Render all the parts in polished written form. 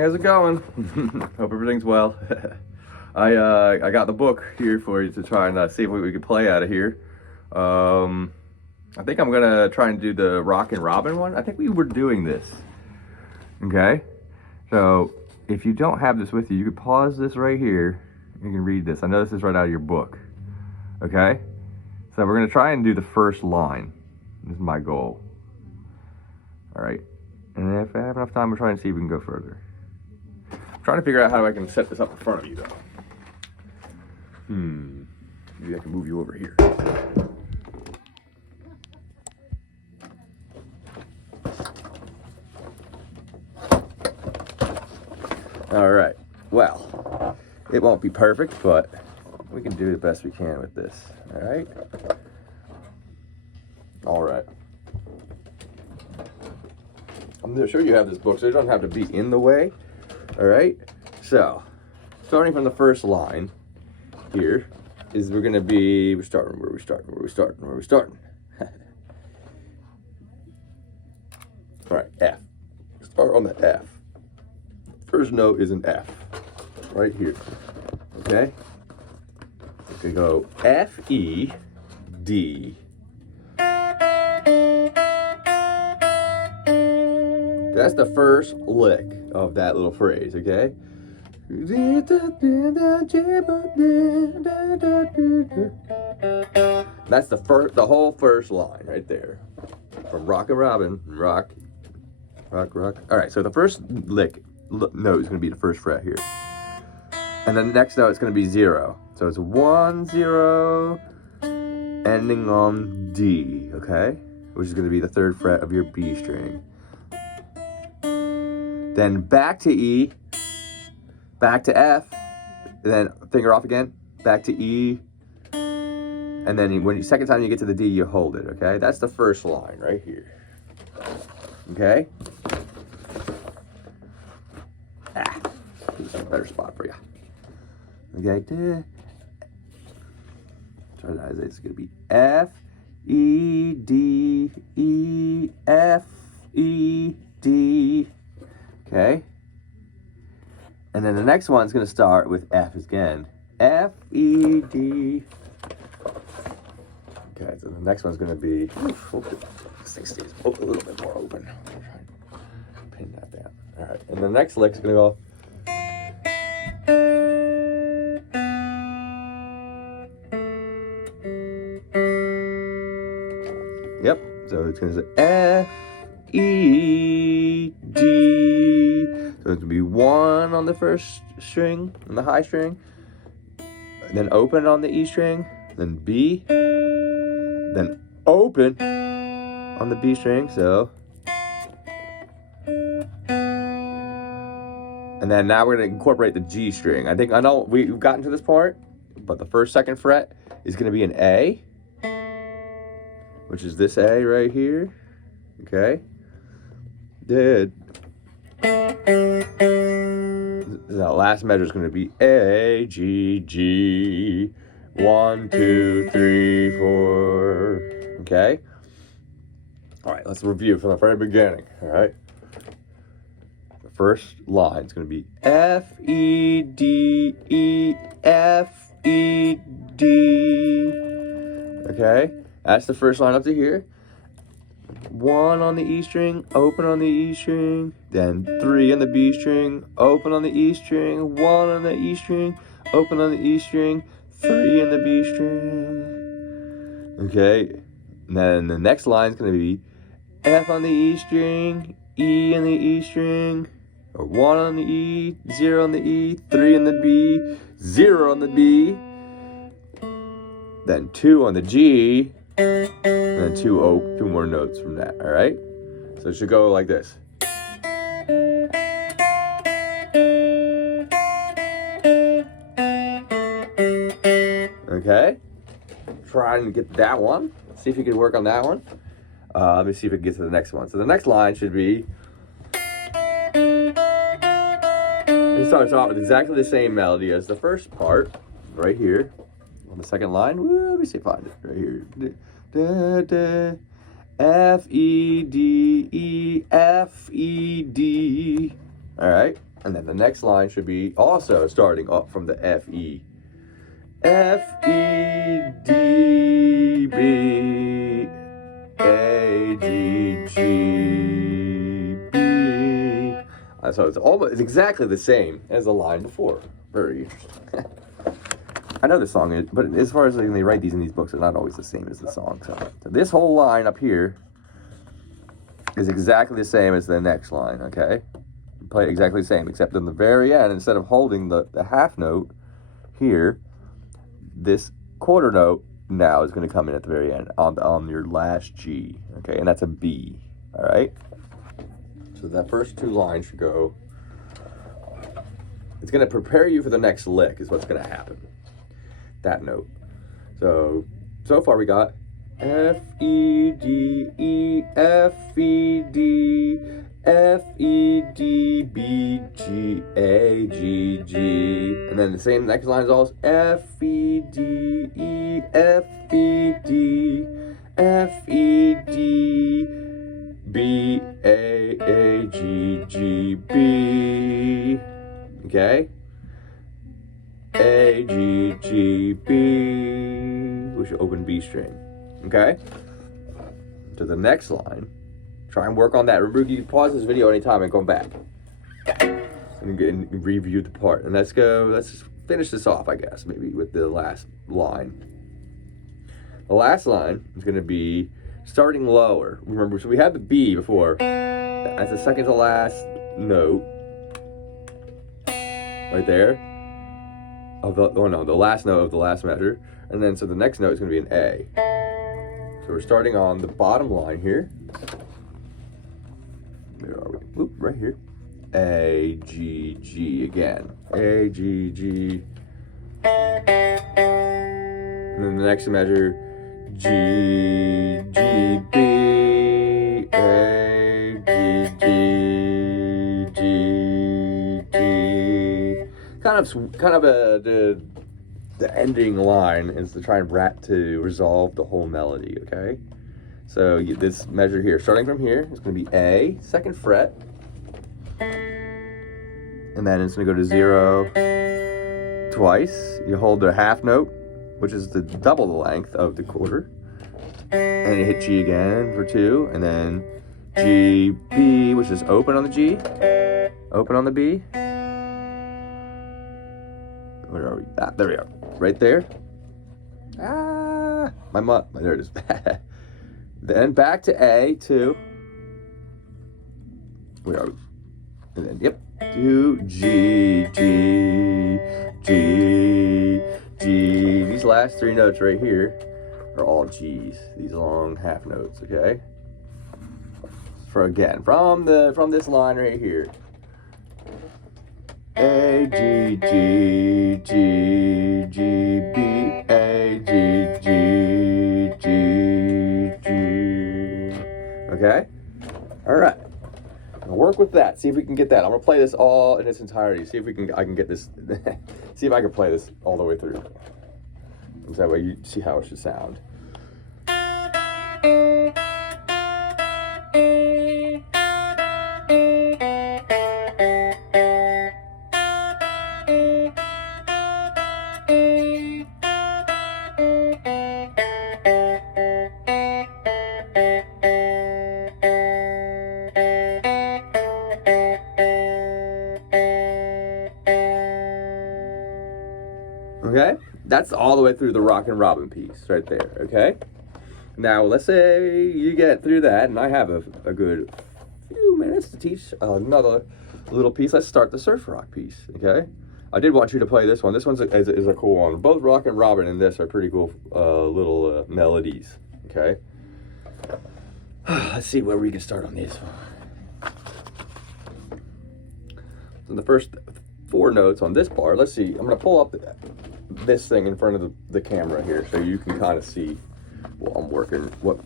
How's it going? Hope everything's well. I got the book here for you to try and see if we can play out of here. I think I'm gonna try and do the Rockin' Robin one. I think we were doing this. Okay, so if you don't have this with you, you could pause this right here. You can read this. I know this is right out of your book. Okay, so we're gonna try and do the first line. This is my goal. All right, and if I have enough time, we'll try and see if we can go further. I'm trying to figure out how I can set this up in front of you, though. Maybe I can move you over here. All right. Well, it won't be perfect, but we can do the best we can with this. All right. All right. I'm going to show you how this book, so it doesn't have to be in the way. All right. So, starting from the first line here is we're starting where we're starting. All right, F. Start on the F. First note is an F, right here. Okay. We go F, E, D. That's the first lick of that little phrase, okay? That's the whole first line right there. From Rockin' Robin, rock. All right, so the first note is gonna be the first fret here. And then the next note is gonna be 0. So it's 1, 0, ending on D, okay? Which is gonna be the 3rd fret of your B string. Then back to E, back to F, then finger off again, back to E, and then second time you get to the D, you hold it, okay? That's the first line right here, okay? This is a better spot for you, okay? Try to it's gonna be F, E, D, E, F, E, D, okay? And then the next one's going to start with F again. F, E, D. Okay, so the next one's going to be, this thing stays a little bit more open. I'm going to try and pin that down. All right, and the next lick's going to go. Yep, so it's going to say F, E, D. So it's going to be 1 on the first string, on the high string, then open on the E string, then B, then open on the B string, so. And then now we're going to incorporate the G string. I know we've gotten to this part, but the first, 2nd fret is going to be an A, which is this A right here, okay? The last measure is going to be A, G, G, 1, 2, 3, 4, okay? All right, let's review from the very beginning, all right? The first line is going to be F, E, D, E, F, E, D, okay? That's the first line up to here. 1 on the E string, open on the E string, then 3 on the B string, open on the E string, 1 on the E string, open on the E string, 3 in the B string. Okay, and then the next line is going to be F on the E string, E on the E string, or 1 on the E, 0 on the E, 3 on the B, 0 on the B, then 2 on the G, and then 2 more notes from that, all right? So it should go like this. Okay? Trying to get that one. See if you can work on that one. Let me see if we can get to the next one. So the next line should be, it starts off with exactly the same melody as the first part, right here. On the second line, let me see if I find it right here. Da, da, F, E, D, E, F, E, D. All right. And then the next line should be also starting up from the F, E. F, E, D, B, A, G, G, B. So it's exactly the same as the line before. Very interesting. I know the song is, but as far as when they write these in these books, they're not always the same as the song. So this whole line up here is exactly the same as the next line, okay? Play it exactly the same, except in the very end, instead of holding the half note here, this quarter note now is going to come in at the very end on your last G, okay? And that's a B, all right? So that first two lines should go. It's going to prepare you for the next lick is what's going to happen. That note. So far we got F, E, D, E, F, E, D, F, E, D, B, G, A, G, G. And then the same next line is also F, E, D, E, F, E, D, F, E, D, B, A, G, G, B. Okay? A, G, G, B, which is open B string, okay? To the next line, try and work on that. Remember, you can pause this video anytime and come back and review the part. And let's just finish this off, I guess, maybe with the last line. The last line is gonna be starting lower. Remember, so we had the B before. That's the second to last note, right there. The last note of the last measure. And then, so the next note is going to be an A. So we're starting on the bottom line here. Where are we? Oop, right here. A, G, G again. A, G, G. And then the next measure, G, G, B, A, G, G, G, G. Kind of the ending line is to try and resolve the whole melody, okay? So this measure here, starting from here, is going to be A, second fret, and then it's going to go to 0 twice. You hold the half note, which is double the length of the quarter, and then you hit G again for 2, and then G, B, which is open on the G, open on the B. Where are we? Ah, there we are. Right there. Ah, there it is. Then back to A, 2. Where are we? And then, yep. 2, G, G, G, G. These last 3 notes right here are all G's. These long half notes, okay? From this line right here. A, G, G, G, G, B, A, G, G, G, G. Okay? All right. Now work with that. See if we can get that. I'm going to play this all in its entirety. See if I can get this. See if I can play this all the way through. So that way you see how it should sound. Okay, that's all the way through the Rockin' Robin piece right there, okay? Now, let's say you get through that, and I have a good few minutes to teach another little piece. Let's start the surf rock piece, okay? I did want you to play this one. This one is a cool one. Both Rockin' Robin and this are pretty cool little melodies, okay? Let's see where we can start on this one. So the first 4 notes on this part, let's see. I'm going to pull up this thing in front of the camera here so you can kind of see while I'm working what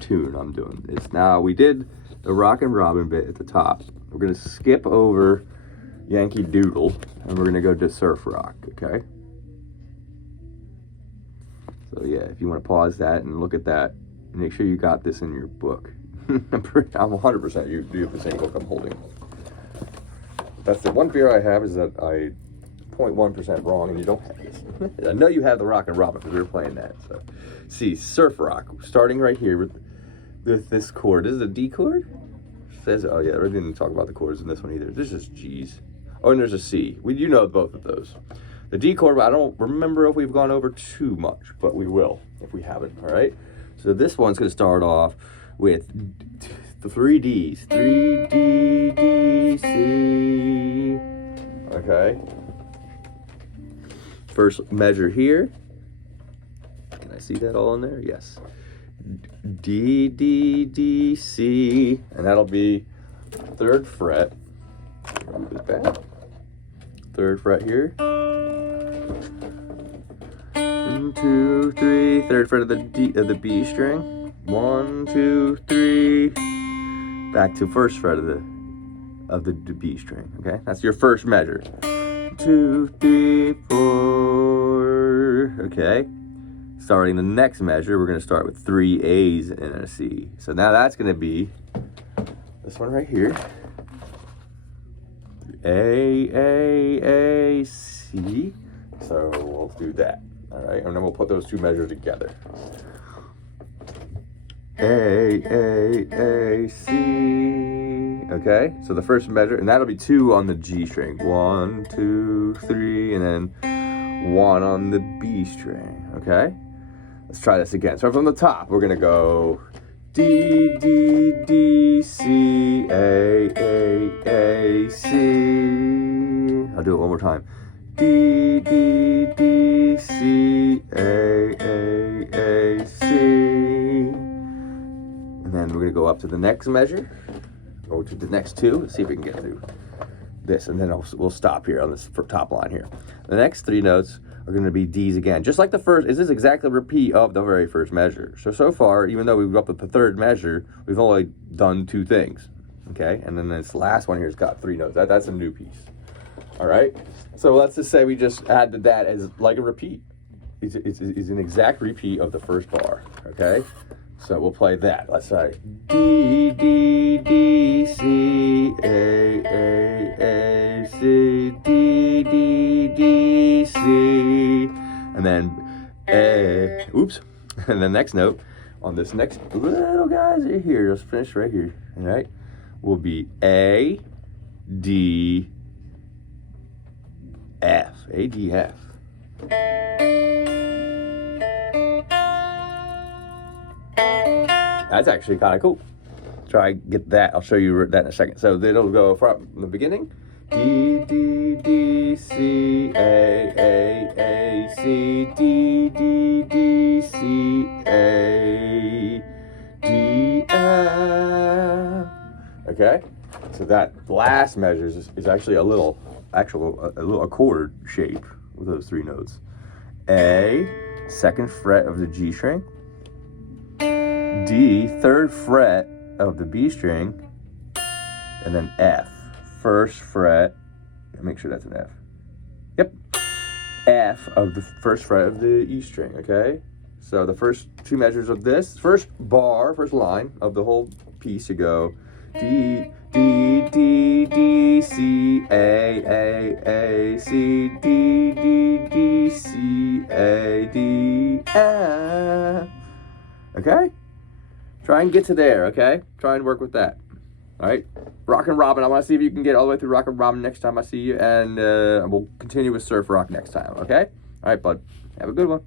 tune I'm doing. Now we did the Rockin' Robin bit at the top. We're going to skip over Yankee Doodle and we're going to go to surf rock, okay? So yeah, if you want to pause that and look at that, make sure you got this in your book. I'm 100% you do have the same book I'm holding. That's the one fear I have, is that I 0.1% wrong and you don't have this. I know you have the Rockin' Robin because we were playing that. So, see, surf rock, starting right here with this chord. This is a D chord? Says, oh yeah, we didn't talk about the chords in this one either. This is G's. Oh, and there's a C. You know both of those. The D chord, I don't remember if we've gone over too much, but we will if we haven't, all right? So this one's going to start off with the 3 Ds. 3 D, D, C. Okay. First measure here. Can I see that all in there? Yes. D, D, D, C. And that'll be 3rd fret. Move this back. 3rd fret here. 1, 2, 3. 3rd fret of the B string. 1, 2, 3. Back to 1st fret of the B string. Okay, that's your first measure. 2, 3, 4. Okay. Starting the next measure, we're going to start with 3 A's and a C. So now that's going to be this one right here. A, C. So we'll do that. All right, and then we'll put those 2 measures together. A, C. Okay, so the first measure, and that'll be 2 on the G string. 1, 2, 3, and then 1 on the B string. Okay, let's try this again. So from the top, we're gonna go D, D, D, C, A, C. I'll do it one more time. D, D, D, C, A, C. And then we're gonna go up to the next measure, go to the next 2, let's see if we can get through this, and then we'll stop here on this top line here. The next 3 notes are gonna be D's again, just like the first. This is exactly a repeat of the very first measure. So far, even though we've up at the 3rd measure, we've only done 2 things, okay? And then this last one here has got 3 notes. That's a new piece, all right? So let's just say we just added that as like a repeat. It's an exact repeat of the first bar, okay? So we'll play that. Let's say D, D, D, C, A, C, D, D, D, C, and then A, oops, and the next note on this next little guys right here, just finish right here, all right, will be A, D, F, A, D, F. That's actually kind of cool. Try get that. I'll show you that in a second. So it'll go from the beginning. D, D, D, C, A, C, D, D, D, C, A, D, F. Okay? So that last measure is actually a little chord shape with those 3 notes. A, 2nd fret of the G string. D, 3rd fret of the B string, and then F, 1st fret, make sure that's an F. Yep. F of the 1st fret of the E string, okay? So the first 2 measures of this, first line of the whole piece, you go D, D, D, D, C, A, C, D, D, D, C, A, D, F. Okay? Try and get to there, okay? Try and work with that. All right? Rockin' Robin, I want to see if you can get all the way through Rockin' Robin next time I see you, and we'll continue with surf rock next time, okay? All right, bud. Have a good one.